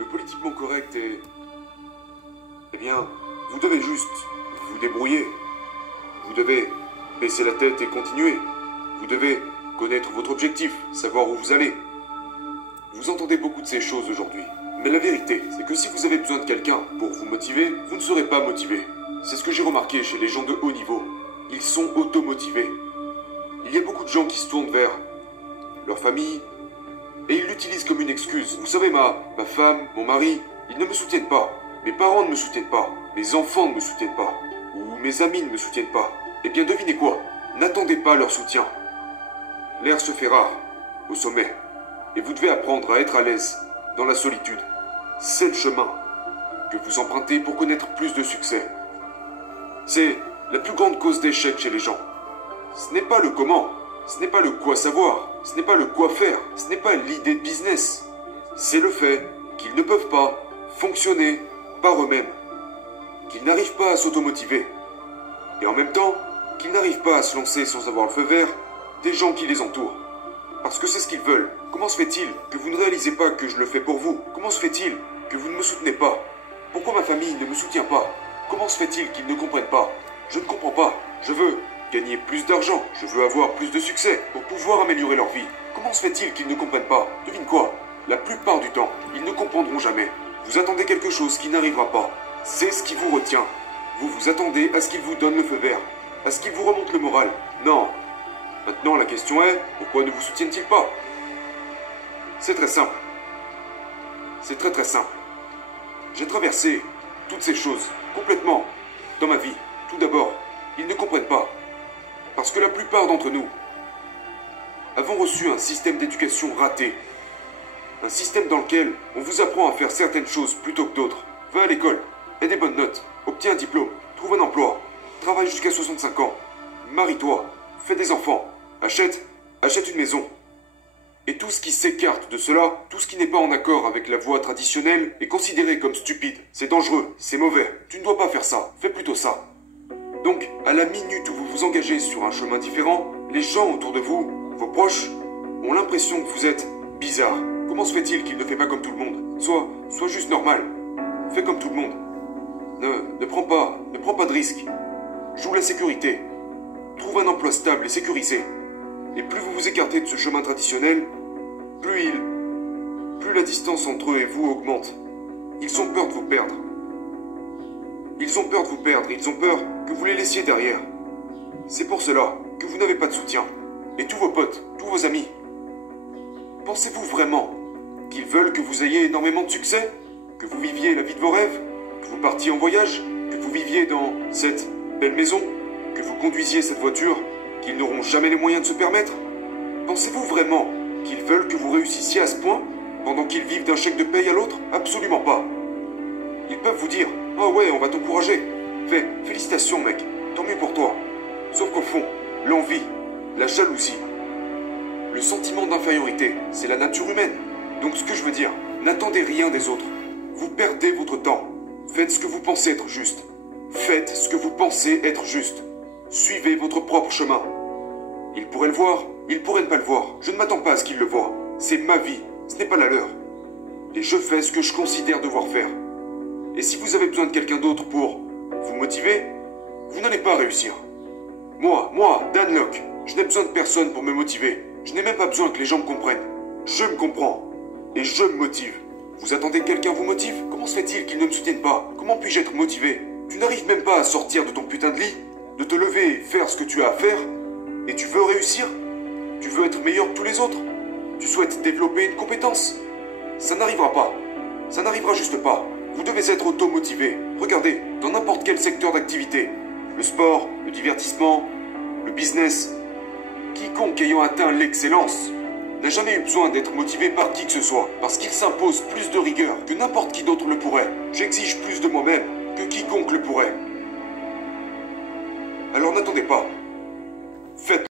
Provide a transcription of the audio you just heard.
Le politiquement correct est... Eh bien, vous devez juste vous débrouiller. Vous devez baisser la tête et continuer. Vous devez connaître votre objectif, savoir où vous allez. Vous entendez beaucoup de ces choses aujourd'hui. Mais la vérité, c'est que si vous avez besoin de quelqu'un pour vous motiver, vous ne serez pas motivé. C'est ce que j'ai remarqué chez les gens de haut niveau. Ils sont automotivés. Il y a beaucoup de gens qui se tournent vers leur famille et ils l'utilisent comme une excuse. Vous savez, ma femme, mon mari, ils ne me soutiennent pas. Mes parents ne me soutiennent pas. Mes enfants ne me soutiennent pas. Ou mes amis ne me soutiennent pas. Eh bien, devinez quoi? N'attendez pas leur soutien. L'air se fait rare au sommet. Et vous devez apprendre à être à l'aise dans la solitude. C'est le chemin que vous empruntez pour connaître plus de succès. C'est la plus grande cause d'échec chez les gens. Ce n'est pas le comment, ce n'est pas le quoi savoir, ce n'est pas le quoi faire, ce n'est pas l'idée de business. C'est le fait qu'ils ne peuvent pas fonctionner par eux-mêmes, qu'ils n'arrivent pas à s'automotiver, et en même temps qu'ils n'arrivent pas à se lancer sans avoir le feu vert des gens qui les entourent. Parce que c'est ce qu'ils veulent. Comment se fait-il que vous ne réalisez pas que je le fais pour vous? Comment se fait-il que vous ne me soutenez pas? Pourquoi ma famille ne me soutient pas? Comment se fait-il qu'ils ne comprennent pas? Je ne comprends pas. Je veux gagner plus d'argent. Je veux avoir plus de succès pour pouvoir améliorer leur vie. Comment se fait-il qu'ils ne comprennent pas? Devine quoi? La plupart du temps, ils ne comprendront jamais. Vous attendez quelque chose qui n'arrivera pas. C'est ce qui vous retient. Vous vous attendez à ce qu'ils vous donnent le feu vert, à ce qu'ils vous remontent le moral. Non. Maintenant, la question est, pourquoi ne vous soutiennent-ils pas? C'est très simple. C'est très très simple. J'ai traversé toutes ces choses complètement dans ma vie. Tout d'abord, ils ne comprennent pas. Parce que la plupart d'entre nous avons reçu un système d'éducation raté. Un système dans lequel on vous apprend à faire certaines choses plutôt que d'autres. Va à l'école, aie des bonnes notes, obtiens un diplôme, trouve un emploi, travaille jusqu'à 65 ans, marie-toi, fais des enfants, achète une maison. Et tout ce qui s'écarte de cela, tout ce qui n'est pas en accord avec la voie traditionnelle, est considéré comme stupide. C'est dangereux, c'est mauvais. Tu ne dois pas faire ça, fais plutôt ça. Donc, à la minute où vous vous engagez sur un chemin différent, les gens autour de vous, vos proches, ont l'impression que vous êtes bizarre. Comment se fait-il qu'il ne fait pas comme tout le monde? Sois juste normal. Fais comme tout le monde. Ne prends pas de risques. Joue la sécurité. Trouve un emploi stable et sécurisé. Et plus vous vous écartez de ce chemin traditionnel, plus la distance entre eux et vous augmente. Ils ont peur de vous perdre. Ils ont peur de vous perdre, ils ont peur que vous les laissiez derrière. C'est pour cela que vous n'avez pas de soutien. Et tous vos potes, tous vos amis. Pensez-vous vraiment qu'ils veulent que vous ayez énormément de succès? Que vous viviez la vie de vos rêves? Que vous partiez en voyage? Que vous viviez dans cette belle maison? Que vous conduisiez cette voiture qu'ils n'auront jamais les moyens de se permettre? Pensez-vous vraiment qu'ils veulent que vous réussissiez à ce point, pendant qu'ils vivent d'un chèque de paye à l'autre? Absolument pas. Ils peuvent vous dire « Oh ouais, on va t'encourager. Félicitations mec, tant mieux pour toi. » Sauf qu'au fond, l'envie, la jalousie, le sentiment d'infériorité, c'est la nature humaine. Donc ce que je veux dire, n'attendez rien des autres. Vous perdez votre temps. Faites ce que vous pensez être juste. Faites ce que vous pensez être juste. Suivez votre propre chemin. Ils pourraient le voir, ils pourraient ne pas le voir. Je ne m'attends pas à ce qu'ils le voient. C'est ma vie, ce n'est pas la leur. Et je fais ce que je considère devoir faire. Et si vous avez besoin de quelqu'un d'autre pour vous motiver, vous n'allez pas réussir. Moi, Dan Locke, je n'ai besoin de personne pour me motiver. Je n'ai même pas besoin que les gens me comprennent. Je me comprends. Et je me motive. Vous attendez que quelqu'un vous motive? Comment se fait-il qu'ils ne me soutiennent pas? Comment puis-je être motivé? Tu n'arrives même pas à sortir de ton putain de lit, de te lever et faire ce que tu as à faire. Et tu veux réussir? Tu veux être meilleur que tous les autres? Tu souhaites développer une compétence? Ça n'arrivera pas. Ça n'arrivera juste pas. Vous devez être auto-motivé. Regardez, dans n'importe quel secteur d'activité. Le sport, le divertissement, le business. Quiconque ayant atteint l'excellence n'a jamais eu besoin d'être motivé par qui que ce soit. Parce qu'il s'impose plus de rigueur que n'importe qui d'autre le pourrait. J'exige plus de moi-même que quiconque le pourrait. Alors n'attendez pas. Faites